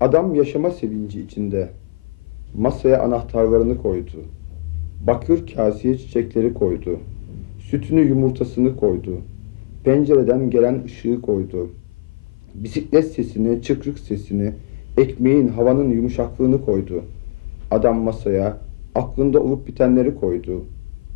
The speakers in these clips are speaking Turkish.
Adam yaşama sevinci içinde. Masaya anahtarlarını koydu. Bakır kaseye çiçekleri koydu. Sütünü yumurtasını koydu. Pencereden gelen ışığı koydu. Bisiklet sesini, çıkrık sesini, ekmeğin, havanın yumuşaklığını koydu. Adam masaya aklında olup bitenleri koydu.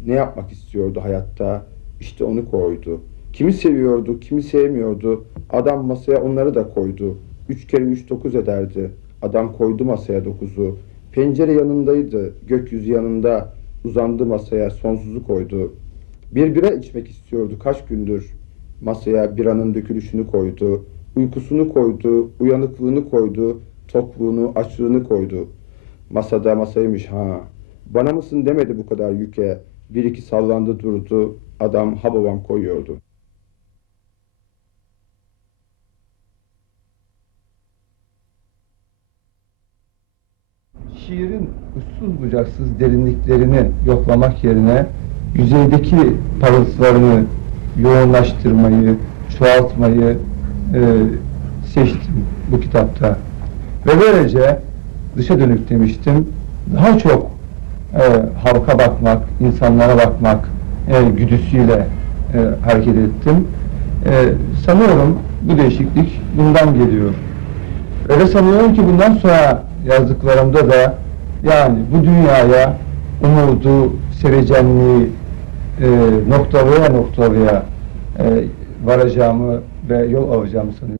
Ne yapmak istiyordu hayatta? İşte onu koydu. Kimi seviyordu, kimi sevmiyordu. Adam masaya onları da koydu. Üç kere üç dokuz ederdi. Adam koydu masaya dokuzu. Pencere yanındaydı, gökyüzü yanında. Uzandı masaya, sonsuzu koydu. Bir bira içmek istiyordu kaç gündür. Masaya biranın dökülüşünü koydu. Uykusunu koydu, uyanıklığını koydu, tokluğunu, açlığını koydu. Masada masaymış ha. Bana mısın demedi bu kadar yüke. Bir iki sallandı durdu. Adam hababam koyuyordu. Şiirin uçsuz bucaksız derinliklerini yoklamak yerine yüzeydeki parıltılarını yoğunlaştırmayı, çoğaltmayı e, seçtim bu kitapta. Ve böylece dışa dönük demiştim. Daha çok e, halka bakmak, insanlara bakmak e, güdüsüyle e, hareket ettim. E, sanıyorum bu değişiklik bundan geliyor. Öyle sanıyorum ki bundan sonra yazdıklarımda da yani bu dünyaya umudu, sevecenliği e, noktalaya noktalaya e, varacağımı ve yol alacağımı sanıyorum.